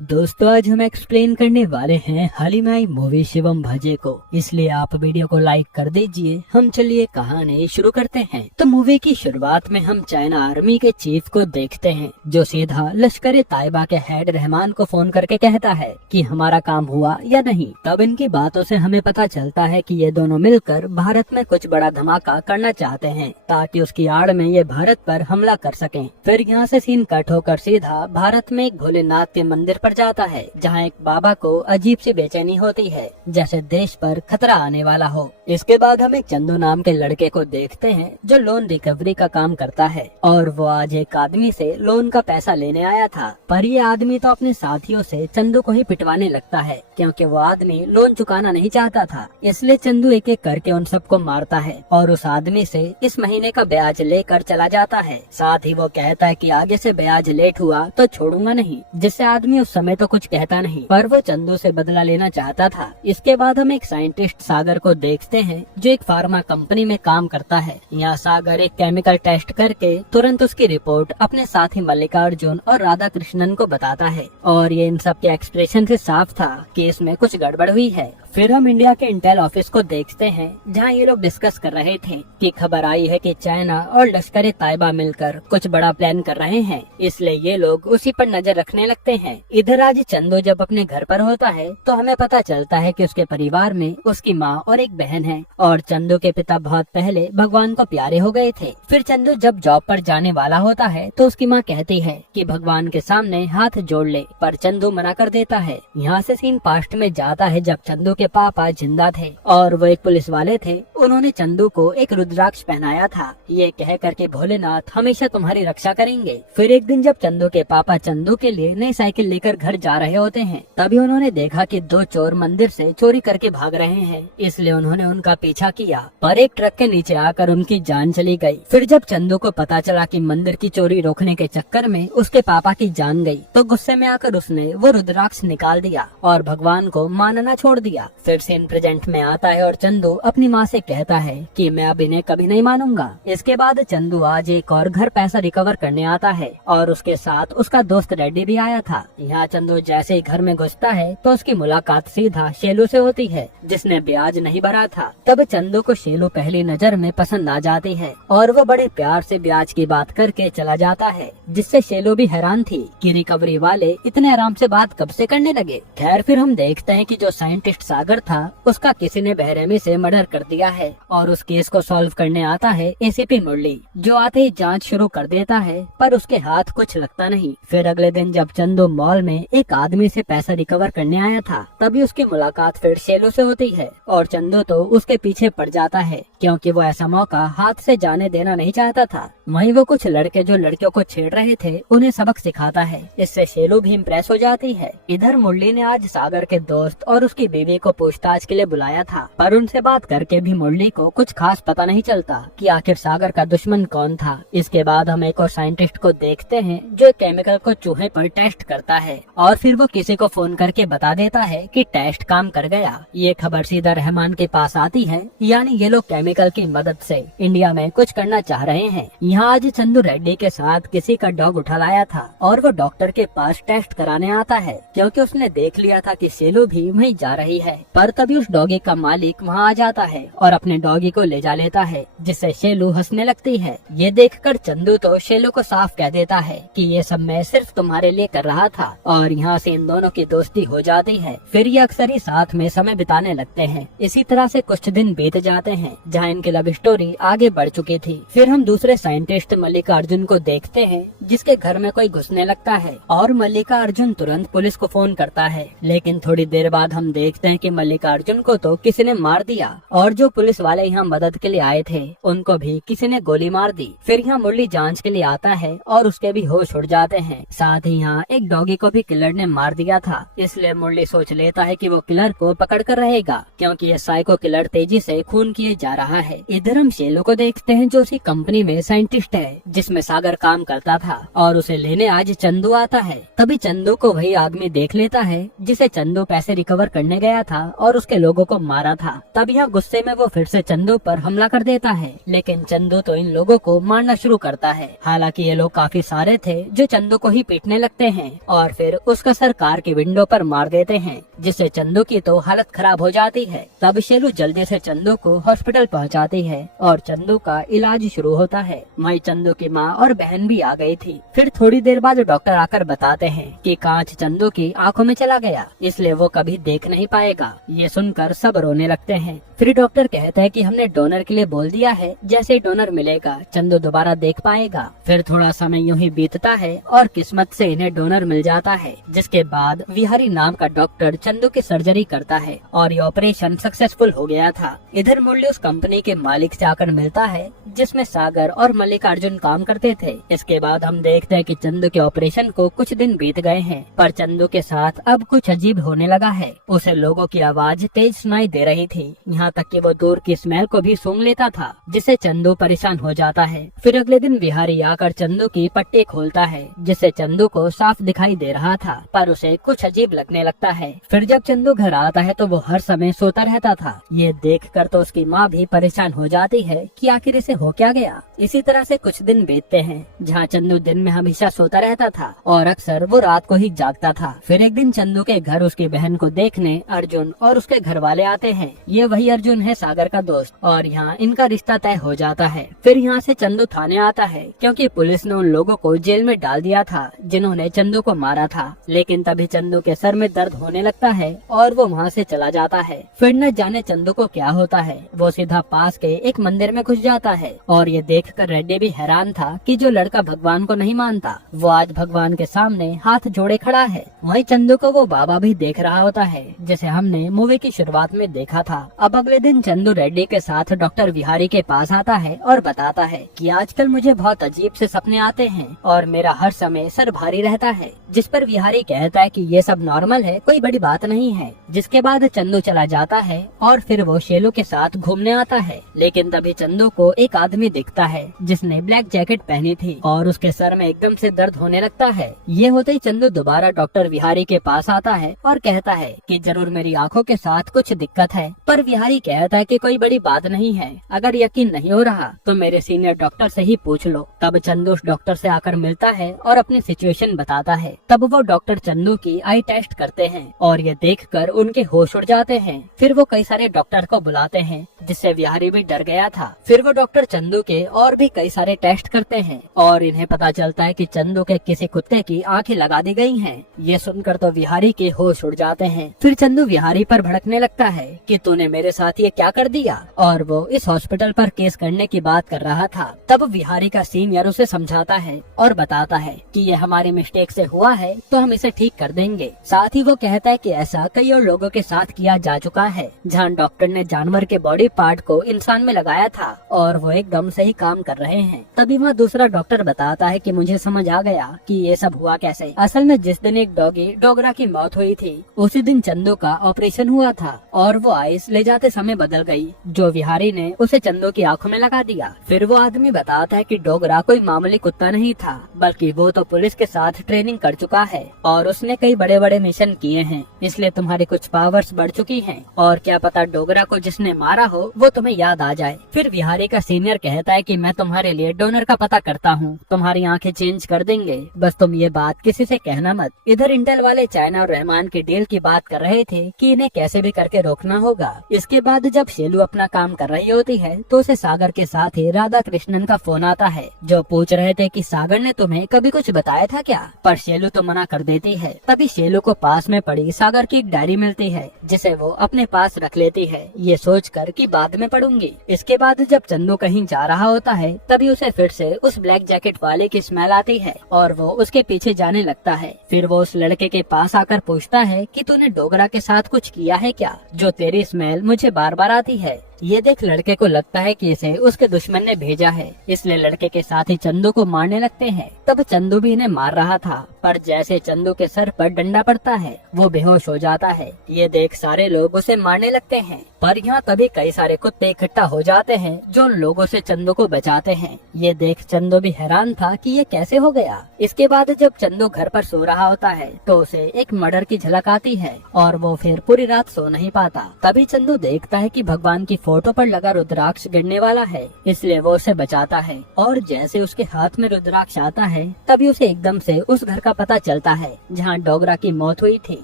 दोस्तों आज हम एक्सप्लेन करने वाले हैं हलीमाई मूवी शिवम भजे को, इसलिए आप वीडियो को लाइक कर दीजिए। हम चलिए कहानी शुरू करते हैं। तो मूवी की शुरुआत में हम चाइना आर्मी के चीफ को देखते हैं जो सीधा लश्कर ताइबा के हेड रहमान को फोन करके कहता है कि हमारा काम हुआ या नहीं। तब इनकी बातों से हमें पता चलता है कि ये दोनों मिलकर भारत में कुछ बड़ा धमाका करना चाहते हैं ताकि उसकी आड़ में ये भारत पर हमला कर सकें। फिर यहाँ से सीन कट होकर सीधा भारत में एक भोलेनाथ के मंदिर पर जाता है जहाँ एक बाबा को अजीब सी बेचैनी होती है जैसे देश पर खतरा आने वाला हो। इसके बाद हम एक चंदू नाम के लड़के को देखते हैं जो लोन रिकवरी का काम करता है और वो आज एक आदमी से लोन का पैसा लेने आया था। पर ये आदमी तो अपने साथियों से चंदू को ही पिटवाने लगता है क्योंकि वो आदमी लोन चुकाना नहीं चाहता था। इसलिए चंदू एक एक करके उन सबको मारता है और उस आदमी से इस महीने का ब्याज लेकर चला जाता है। साथ ही वो कहता है कि आगे से ब्याज लेट हुआ तो छोड़ूंगा नहीं, जिससे आदमी उस समय तो कुछ कहता नहीं पर वो चंदू से बदला लेना चाहता था। इसके बाद हम एक साइंटिस्ट सागर को देखते हैं जो एक फार्मा कंपनी में काम करता है। यहाँ सागर एक केमिकल टेस्ट करके तुरंत उसकी रिपोर्ट अपने साथी मल्लिकार्जुन और राधा कृष्णन को बताता है और ये इन सब के एक्सप्रेशन से साफ था कि इसमें कुछ गड़बड़ हुई है। फिर हम इंडिया के इंटेल ऑफिस को देखते हैं जहाँ ये लोग डिस्कस कर रहे थे कि खबर आई है कि चाइना और लश्कर ताइबा मिलकर कुछ बड़ा प्लान कर रहे हैं, इसलिए ये लोग उसी पर नजर रखने लगते हैं। इधर आज चंदू जब अपने घर पर होता है तो हमें पता चलता है कि उसके परिवार में उसकी माँ और एक बहन है और चंदू के पिता बहुत पहले भगवान को प्यारे हो गए थे। फिर चंदू जब जॉब पर जाने वाला होता है तो उसकी माँ कहती है कि भगवान के सामने हाथ जोड़ ले, पर चंदू मना कर देता है। यहाँ से सीन पास्ट में जाता है जब चंदू के पापा जिंदा थे और वो एक पुलिस वाले थे। उन्होंने चंदू को एक रुद्राक्ष पहनाया था, ये कह करके भोलेनाथ हमेशा तुम्हारी रक्षा करेंगे। फिर एक दिन जब चंदू के पापा चंदू के लिए नई साइकिल लेकर घर जा रहे होते हैं तभी उन्होंने देखा कि दो चोर मंदिर से चोरी करके भाग रहे हैं, इसलिए उन्होंने उनका पीछा किया पर एक ट्रक के नीचे आकर उनकी जान चली गई। फिर जब चंदू को पता चला कि मंदिर की चोरी रोकने के चक्कर में उसके पापा की जान गई तो गुस्से में आकर उसने वो रुद्राक्ष निकाल दिया और भगवान को मानना छोड़ दिया। फिर सीन प्रेजेंट में आता है और चंदू अपनी माँ से कहता है कि मैं अब इन्हें कभी नहीं मानूंगा। इसके बाद चंदू आज एक और घर पैसा रिकवर करने आता है और उसके साथ उसका दोस्त रेड्डी भी आया था। यहाँ चंदू जैसे ही घर में घुसता है तो उसकी मुलाकात सीधा शेलू से होती है जिसने ब्याज नहीं भरा था। तब चंदू को शेलू पहली नजर में पसंद आ जाती है और वो बड़े प्यार से ब्याज की बात करके चला जाता है, जिससे शेलू भी हैरान थी कि रिकवरी वाले इतने आराम से बात कब से करने लगे। खैर फिर हम देखते हैं कि जो साइंटिस्ट सागर था उसका किसी ने बेरहमी से मर्डर कर दिया है और उस केस को सॉल्व करने आता है एसीपी मुरली, जो आते ही जांच शुरू कर देता है पर उसके हाथ कुछ लगता नहीं। फिर अगले दिन जब चंदू मॉल में एक आदमी से पैसा रिकवर करने आया था तभी उसकी मुलाकात फिर शेलू से होती है और चंदू तो उसके पीछे पड़ जाता है क्योंकि वो ऐसा मौका हाथ से जाने देना नहीं चाहता था। वहीं वो कुछ लड़के जो लड़कियों को छेड़ रहे थे उन्हें सबक सिखाता है, इससे शेलू भी इम्प्रेस हो जाती है। इधर मुरली ने आज सागर के दोस्त और उसकी बीवी को पूछताछ के लिए बुलाया था पर उनसे बात करके भी मुरली को कुछ खास पता नहीं चलता कि आखिर सागर का दुश्मन कौन था। इसके बाद हम एक और साइंटिस्ट को देखते हैं जो केमिकल को चूहे पर टेस्ट करता है और फिर वो किसी को फोन करके बता देता है कि टेस्ट काम कर गया। ये खबर सीधा रहमान के पास आती है, यानी ये लोग केमिकल की मदद से इंडिया में कुछ करना चाह रहे हैं। यहाँ आज चंदू रेड्डी के साथ किसी का डॉग उठा लाया था और वो डॉक्टर के पास टेस्ट कराने आता है क्योंकि उसने देख लिया था कि शेलू भी वहीं जा रही है। पर तभी उस डॉगी का मालिक वहाँ आ जाता है और अपने डॉगी को ले जा लेता है, जिससे शेलू हंसने लगती है। ये देखकर चंदू तो शेलू को साफ कह देता है कि ये सब मैं सिर्फ तुम्हारे लिए कर रहा था और यहाँ से इन दोनों की दोस्ती हो जाती है। फिर ये अक्सर ही साथ में समय बिताने लगते हैं। इसी तरह से कुछ दिन बीत जाते हैं जहाँ इनकी लव स्टोरी आगे बढ़ चुकी थी। फिर हम दूसरे साइंटिस्ट मल्लिकार्जुन को देखते हैं जिसके घर में कोई घुसने लगता है और मल्लिकार्जुन तुरंत पुलिस को फोन करता है, लेकिन थोड़ी देर बाद हम देखते हैं कि मल्लिकार्जुन को तो किसी ने मार दिया और जो पुलिस वाले यहाँ मदद के लिए आए थे उनको भी किसी ने गोली मार दी। फिर यहाँ मुरली जांच के लिए आता है और उसके भी होश उड़ जाते हैं। साथ ही यहाँ एक डॉगी को भी किलर ने मार दिया था, इसलिए मुरली सोच लेता है कि वो किलर को पकड़ कर रहेगा क्योंकि ये साइको किलर तेजी से खून किए जा रहा है। इधर हम शेलू को देखते हैं जो उसी कंपनी में साइंटिस्ट है जिसमें सागर काम करता था और उसे लेने आज चंदू आता है। तभी चंदू को वही आदमी देख लेता है जिसे चंदू पैसे रिकवर करने गया था था और उसके लोगों को मारा था। तब यहाँ गुस्से में वो फिर से चंदू पर हमला कर देता है, लेकिन चंदू तो इन लोगों को मारना शुरू करता है। हालांकि ये लोग काफी सारे थे जो चंदू को ही पीटने लगते हैं और फिर उसका सर कार की विंडो पर मार देते हैं, जिससे चंदू की तो हालत खराब हो जाती है। तब शेलू जल्दी से चंदू को हॉस्पिटल पहुंचाती है और चंदू का इलाज शुरू होता है। वहीं चंदू की माँ और बहन भी आ गई थी। फिर थोड़ी देर बाद डॉक्टर आकर बताते हैं कि कांच चंदू की आंखों में चला गया, इसलिए वो कभी देख नहीं पाएगा। ये सुनकर सब रोने लगते हैं। फिर डॉक्टर कहता है कि हमने डोनर के लिए बोल दिया है, जैसे ही डोनर मिलेगा चंदू दोबारा देख पाएगा। फिर थोड़ा समय यूं ही बीतता है और किस्मत से इन्हें डोनर मिल जाता है, जिसके बाद विहारी नाम का डॉक्टर चंदू की सर्जरी करता है और ये ऑपरेशन सक्सेसफुल हो गया था। इधर मुरली उस कंपनी के मालिक से आकर मिलता है जिसमें सागर और मल्लिकार्जुन काम करते थे। इसके बाद हम देखते हैं कि चंदू के ऑपरेशन को कुछ दिन बीत गए हैं, पर चंदू के साथ अब कुछ अजीब होने लगा है। उसे लोगों की आवाज तेज सुनाई दे रही थी, यहाँ तक कि वो दूर की स्मेल को भी सूंघ लेता था, जिससे चंदू परेशान हो जाता है। फिर अगले दिन विहारी आकर चंदू की पट्टी खोलता है, जिससे चंदू को साफ दिखाई दे रहा था, पर उसे कुछ अजीब लगने लगता है। फिर जब चंदू घर आता है तो वो हर समय सोता रहता था। ये देखकर तो उसकी माँ भी परेशान हो जाती है कि आखिर इसे हो क्या गया। इसी तरह से कुछ दिन बीतते हैं, जहाँ चंदू दिन में हमेशा सोता रहता था और अक्सर वो रात को ही जागता था। फिर एक दिन चंदू के घर उसकी बहन को देखने अर्जुन और उसके घर वाले आते हैं। ये वही अर्जुन है, सागर का दोस्त, और यहाँ इनका रिश्ता तय हो जाता है। फिर यहाँ से चंदू थाने आता है, क्योंकि पुलिस ने उन लोगों को जेल में डाल दिया था जिन्होंने चंदू को मारा था। लेकिन तभी चंदू के सर में दर्द होने लगता है और वो वहाँ से चला जाता है। फिर न जाने चंदू को क्या होता है, वो सीधा पास के एक मंदिर में घुस जाता है और ये देखकर रेड्डी भी हैरान था कि जो लड़का भगवान को नहीं मानता वो आज भगवान के सामने हाथ जोड़े खड़ा है। वहीं चंदू को वो बाबा भी देख रहा होता है, जैसे हमने मूवी की शुरुआत में देखा था। अब अगले दिन चंदू रेड्डी के साथ डॉक्टर विहारी के पास आता है और बताता है कि आजकल मुझे बहुत अजीब से सपने आते हैं और मेरा हर समय सर भारी रहता है। जिस पर विहारी कहता है कि ये सब नॉर्मल है, कोई बड़ी बात नहीं है। जिसके बाद चंदू चला जाता है और फिर वो शेलू के साथ घूमने आता है। लेकिन तभी चंदू को एक आदमी दिखता है जिसने ब्लैक जैकेट पहनी थी और उसके सर में एकदम से दर्द होने लगता है। ये होते ही चंदू दोबारा डॉक्टर विहारी के पास आता है और कहता है कि जरूर मेरी आंखों के साथ कुछ दिक्कत है। पर विहारी कहता है कि कोई बड़ी बात नहीं है, अगर यकीन नहीं हो रहा तो मेरे सीनियर डॉक्टर से ही पूछ लो। तब चंदू उस डॉक्टर से आकर मिलता है और अपनी सिचुएशन बताता है। तब वो डॉक्टर चंदू की आई टेस्ट करते हैं और ये देखकर उनके होश उड़ जाते हैं। फिर वो कई सारे डॉक्टर को बुलाते हैं, जिससे विहारी भी डर गया था। फिर वो डॉक्टर चंदू के और भी कई सारे टेस्ट करते हैं और इन्हें पता चलता है कि चंदू के किसी कुत्ते की आंखें लगा दी गई हैं। ये सुनकर तो विहारी के होश उड़ जाते हैं। फिर चंदू विहारी पर भड़कने लगता है कि तूने मेरे साथ ये क्या कर दिया, और वो इस हॉस्पिटल पर केस करने की बात कर रहा था। तब विहारी का सीनियर उसे समझाता है और बताता है कि ये हमारी मिस्टेक से हुआ है तो हम इसे ठीक कर देंगे। साथ ही वो कहता है कि ऐसा कई और लोगों के साथ किया जा चुका है, जहाँ डॉक्टर ने जानवर के बॉडी पार्ट को इंसान में लगाया था और वो एकदम सही काम कर रहे हैं। तभी वह दूसरा डॉक्टर बताता है कि मुझे समझ आ गया कि ये सब हुआ कैसे। असल में जिस दिन एक डॉगी डोगरा की मौत हुई थी, उसी दिन चंदू का ऑपरेशन हुआ था और वो आइस ले जाते समय बदल गई, जो विहारी ने उसे चंदू की आंखों में लगा दिया। फिर वो आदमी बताता है कि डोगरा कोई मामूली कुत्ता नहीं था, बल्कि वो तो पुलिस के साथ ट्रेनिंग कर चुका है और उसने कई बड़े बड़े मिशन किए हैं, इसलिए तुम्हारी कुछ पावर्स बढ़ चुकी हैं और क्या पता डोगरा को जिसने मारा हो वो तुम्हें याद आ जाए। फिर विहारी का सीनियर कहता है कि मैं तुम्हारे लिए डोनर का पता करता हूँ, तुम्हारी आंखें चेंज कर देंगे, बस तुम ये बात किसी से कहना मत। इधर इंटेल वाले चाइना और रहमान की डील की बात कर रहे थे कि इन्हें कैसे भी करके रोकना होगा। इसके बाद जब शेलू अपना काम कर रही होती है तो उसे सागर के साथ ही राधा कृष्णन का फोन आता है, जो पूछ रहे थे कि सागर ने तुम्हें कभी कुछ बताया था क्या, पर शेलू तो मना कर देती है। तभी शेलू को पास में पड़ी सागर की एक डायरी मिलती है, जिसे वो अपने पास रख लेती है, ये सोचकर कि बाद में पढ़ूंगी। इसके बाद जब चंदू कहीं जा रहा होता है तभी उसे फिर से उस ब्लैक जैकेट वाले की स्मेल आती है और वो उसके पीछे जाने लगता है। फिर वो उस लड़के के पास आकर पूछता है कि तूने डोगरा के साथ कुछ किया है क्या, जो तेरी स्मेल मुझे बार बार आती है। ये देख लड़के को लगता है कि इसे उसके दुश्मन ने भेजा है, इसलिए लड़के के साथ ही चंदू को मारने लगते हैं। तब चंदू भी इन्हें मार रहा था, पर जैसे चंदू के सर पर डंडा पड़ता है वो बेहोश हो जाता है। ये देख सारे लोग उसे मारने लगते हैं, पर यहाँ तभी कई सारे कुत्ते इकट्ठा हो जाते हैं जो उन लोगों से चंदू को बचाते हैं। ये देख चंदू भी हैरान था कि ये कैसे हो गया। इसके बाद जब चंदू घर पर सो रहा होता है तो उसे एक मर्डर की झलक आती है और वो फिर पूरी रात सो नहीं पाता। तभी चंदू देखता है कि भगवान की फोटो पर लगा रुद्राक्ष गिरने वाला है, इसलिए वो उसे बचाता है। और जैसे उसके हाथ में रुद्राक्ष आता है तभी उसे एकदम से उस घर का पता चलता है जहाँ डोगरा की मौत हुई थी।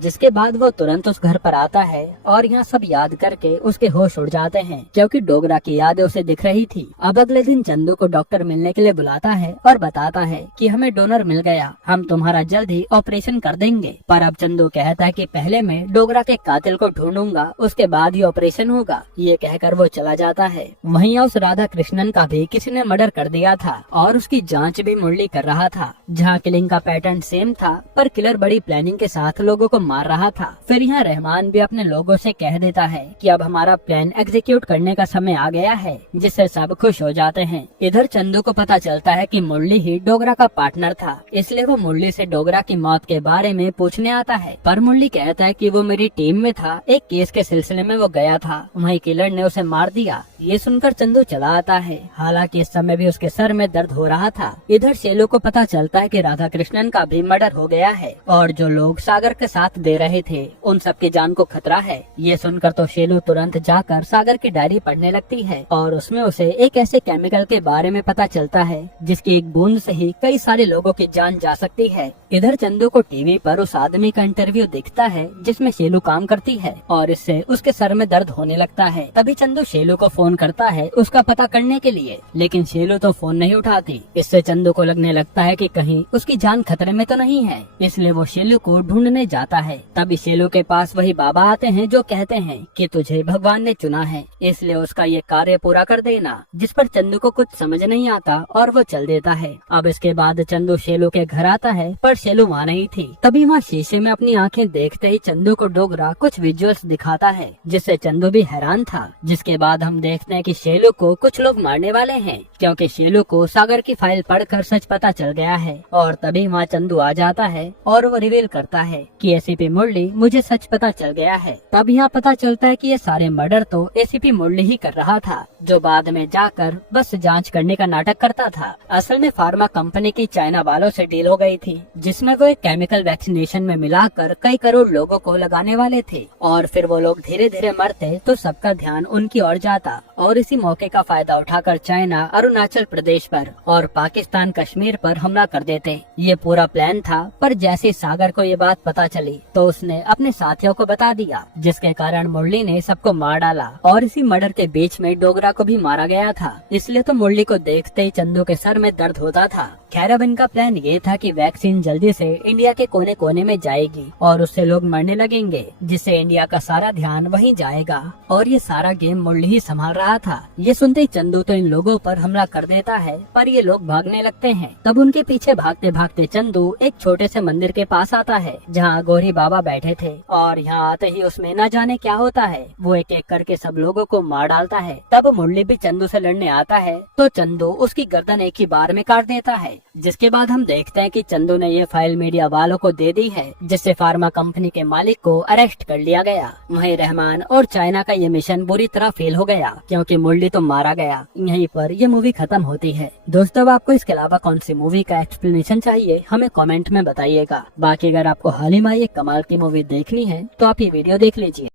जिसके बाद वो तुरंत उस घर पर आता है और यहाँ सब याद करके उसके होश उड़ जाते हैं, क्योंकि डोगरा की यादें उसे दिख रही थी। अब अगले दिन चंदू को डॉक्टर मिलने के लिए बुलाता है और बताता है कि हमें डोनर मिल गया, हम तुम्हारा जल्द ही ऑपरेशन कर देंगे। पर अब चंदू कहता है कि पहले मैं डोगरा के कातिल को ढूंढूंगा, उसके बाद ही ऑपरेशन होगा। ये कहकर वो चला जाता है। वहीं उस राधा कृष्णन का भी किसी ने मर्डर कर दिया था और उसकी जांच भी मुरली कर रहा था, जहाँ किलिंग का पैटर्न सेम था, पर किलर बड़ी प्लानिंग के साथ लोगों को मार रहा था। फिर यहाँ रहमान भी अपने लोगों से कह देता है कि अब हमारा प्लान एग्जीक्यूट करने का समय आ गया है, जिससे सब खुश हो जाते हैं। इधर चंदू को पता चलता है कि मुरली ही डोगरा का पार्टनर था, इसलिए वो मुरली से डोगरा की मौत के बारे में पूछने आता है। पर मुरली कहता है कि वो मेरी टीम में था, एक केस के सिलसिले में वो गया था, वहीं किलर ने उसे मार दिया। ये सुनकर चंदू चला आता है, हालांकि इस समय भी उसके सर में दर्द हो रहा था। इधर शेलू को पता चलता है कि राधा कृष्णन का भी मर्डर हो गया है और जो लोग सागर के साथ दे रहे थे उन सबकी जान को खतरा है। ये सुनकर तो शेलू तुरंत जाकर सागर की डायरी पढ़ने लगती है और उसमें उसे एक ऐसे केमिकल के बारे में पता चलता है जिसकी एक बूंद से ही कई सारे लोगों की जान जा सकती है। इधर चंदू को टीवी पर उस आदमी का इंटरव्यू दिखता है जिसमें शेलू काम करती है और इससे उसके सर में दर्द होने लगता है। तभी चंदू शेलू को फोन करता है उसका पता करने के लिए, लेकिन शेलू तो फोन नहीं उठाती। इससे चंदू को लगने लगता है कि कहीं उसकी जान खतरे में तो नहीं है, इसलिए वो शेलू को ढूंढने जाता है। तभी शेलू के पास वही बाबा आते हैं जो कहते हैं कि तुझे भगवान ने चुना है, इसलिए उसका ये कार्य पूरा कर देना। जिस पर चंदू को कुछ समझ नहीं आता और वो चल देता है। अब इसके बाद चंदू शेलू के घर आता है, पर शेलू वहाँ नहीं थी। तभी वहाँ शीशे में अपनी आंखें देखते ही चंदू को डोगरा कुछ विजुअल्स दिखाता है, जिससे चंदू भी हैरान था। जिसके बाद हम देखते हैं कि शेलू को कुछ लोग मारने वाले हैं, क्योंकि शेलू को सागर की फाइल पढ़कर सच पता चल गया है। और तभी वहाँ चंदू आ जाता है और वो रिवील करता है कि एसीपी मुरली मुझे सच पता चल गया है। तब यहाँ पता चलता है कि ये सारे मर्डर तो एसीपी मुरली ही कर रहा था, जो बाद में जाकर बस जांच करने का नाटक करता था। असल में फार्मा कंपनी की चाइना वालों से डील हो गई थी, जिसमें वो एक केमिकल वैक्सीनेशन में मिलाकर कई करोड़ लोगों को लगाने वाले थे और फिर वो लोग धीरे धीरे मरते तो सबका ध्यान उनकी ओर जाता और इसी मौके का फायदा उठाकर चाइना अरुणाचल प्रदेश पर और पाकिस्तान कश्मीर पर हमला कर देते। ये पूरा प्लान था, पर जैसे सागर को ये बात पता चली तो उसने अपने साथियों को बता दिया, जिसके कारण मुरली ने सबको मार डाला और इसी मर्डर के बीच में डोगरा को भी मारा गया था। इसलिए तो मुरली को देखते ही चंदू के सर में दर्द होता था। खैर अब इनका प्लान ये था कि वैक्सीन जल्दी से इंडिया के कोने कोने में जाएगी और उससे लोग मरने लगेंगे, जिससे इंडिया का सारा ध्यान वहीं जाएगा और ये सारा गेम मुरली ही संभाल रहा था। ये सुनते ही चंदू तो इन लोगों पर हमला कर देता है, पर ये लोग भागने लगते हैं। तब उनके पीछे भागते भागते चंदू एक छोटे से मंदिर के पास आता है जहाँ गौरी बाबा बैठे थे और यहाँ आते ही उसमें न जाने क्या होता है, वो एक एक करके सब लोगों को मार डालता है। तब मुरली भी चंदू से लड़ने आता है तो चंदू उसकी गर्दन एक ही बार में काट देता है। जिसके बाद हम देखते हैं कि चंदू ने ये फाइल मीडिया वालों को दे दी है, जिससे फार्मा कंपनी के मालिक को अरेस्ट कर लिया गया। वहीं रहमान और चाइना का ये मिशन बुरी तरह फेल हो गया, क्योंकि मुरली तो मारा गया। यहीं पर ये मूवी खत्म होती है। दोस्तों आपको इसके अलावा कौन सी मूवी का एक्सप्लेनेशन चाहिए हमें कमेंट में बताइएगा। बाकी अगर आपको हाल ही में ये कमाल की मूवी देखनी है तो आप ये वीडियो देख लीजिए।